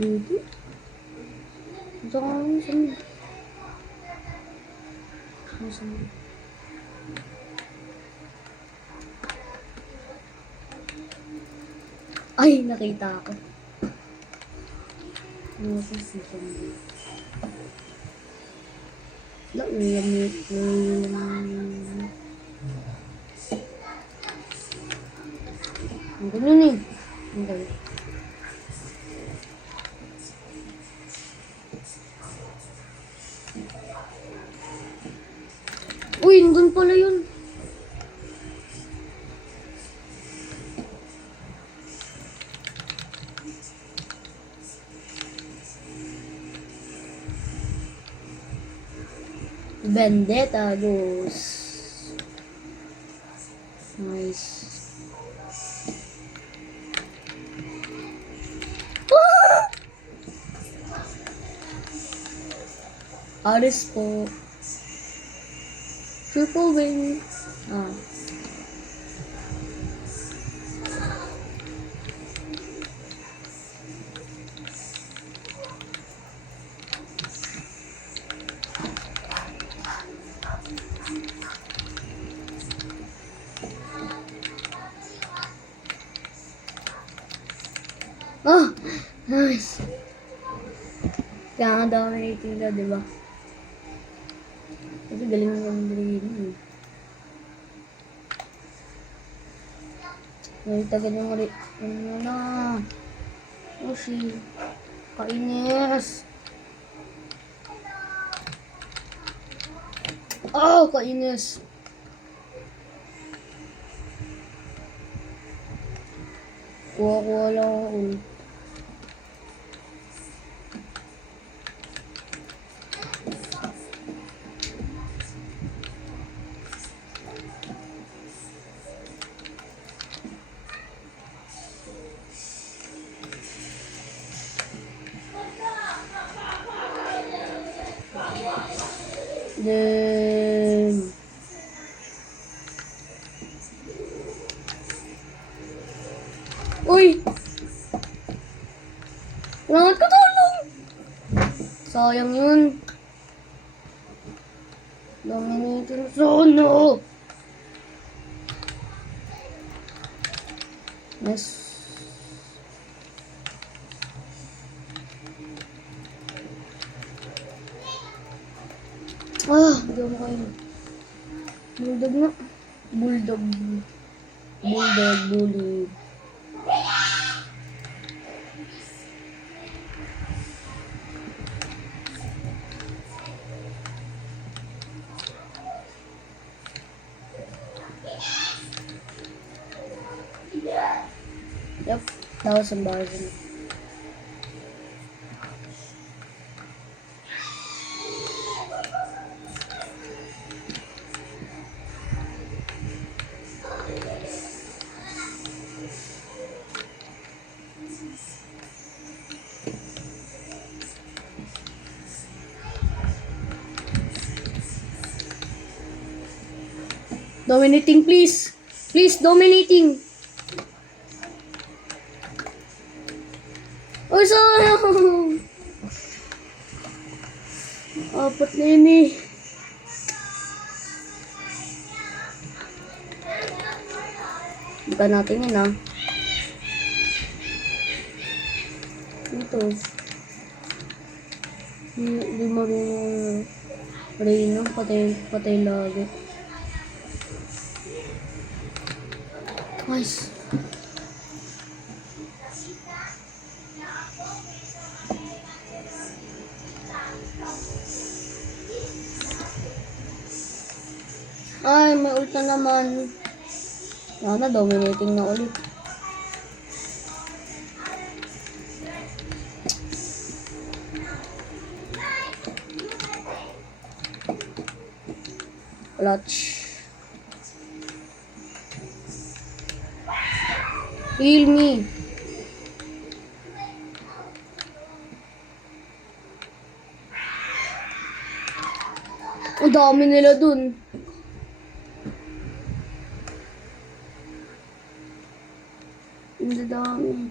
Dito. Jangan sini. Sini. Ay, nakita ako. Ano sa season? Lamit. Ang ganun eh. Ang ganun. Uy, nandun pala yun. Vendetta goes. Nice. Aris po. Triple win. Ah. Oh, nice. Kaya nga dominating ka, diba? Kasi galing mo kami bilhin. Ay, tagal yung mali. Ano na? Oh, si kainis. Oh, kainis. Kuha lang ako. Then uy! Kailangan ka tulong! Sayang yun. Dominating sono! Nice. Ah, hindi ako kayo. Bulldog na. Bulldog. Bully. Yep, that was embarrassing. Dominating, please. Please, dominating. Oh, sayang. Apat na yun eh. Buka natin yun ah. Ito. Hindi marunong Reyna. Patay lagi. Nice. Ay, may ult na naman. Na dominating na ulit. Clutch. Heal me. Ang dami nila dun. Ang dami.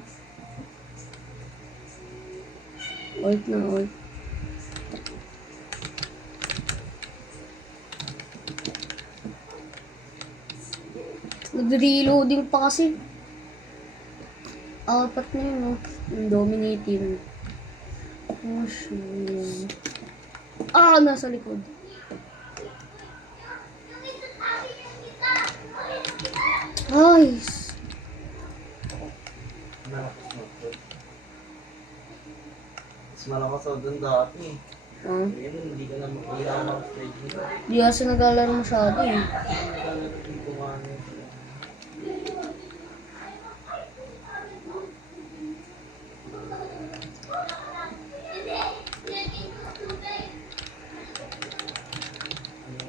Ult na ult. Nag-reloading pa kasi. Apat na yun, no? Yung dominating. Oh, shit. Ah, nasa likod. Nice. Mas malakas ako dun dati. Ah, Ngayon, hindi ka na mag-stage nito. di kasi naglalaro masyado eh. Hindi ko ano.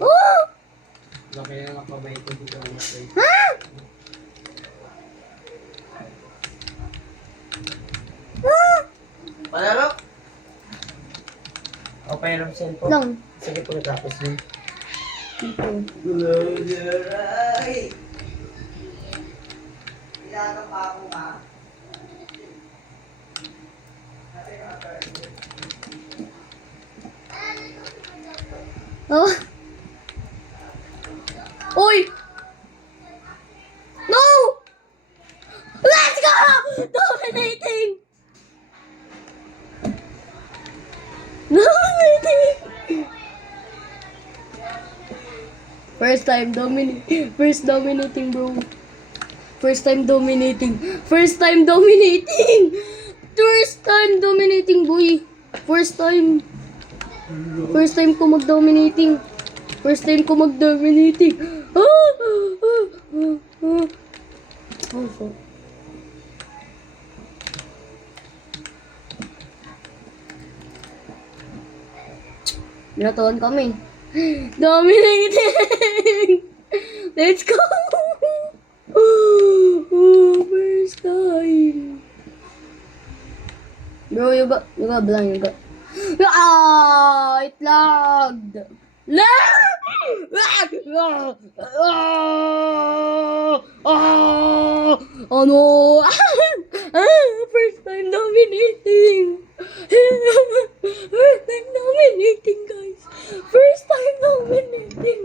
Oh! Laki na nakabay ko dito ang stage. Ha? Ah! Palaro? O, pairam cellphone. Lang. Sige po natapos yun. Dito. Close your eyes. Ilangan pa ako ma. Oh. Uy! No! Let's go! Dominating! Dominating! First time dominating. First dominating, bro. First time dominating. First time dominating! First time dominating, boy. First time. First time ko mag-dominating. First time ko mag-dominating. Oh, so. Binatuan kami. Dominating! Let's go! First time. Bro, you got blind, you got. Ah, it lagged. Oh no! First time dominating. First time dominating, guys. First time dominating.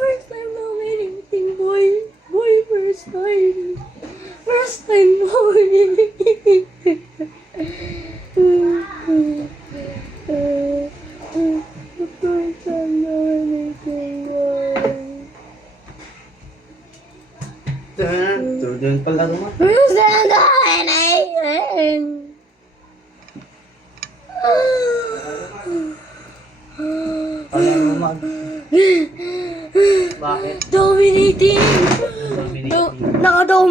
First time dominating, boy. Boy, first time. First time dominating. Doon palaro mo. First time dominating. Palaro mo. Bakit? Dominating. Dominating. Naka-dom.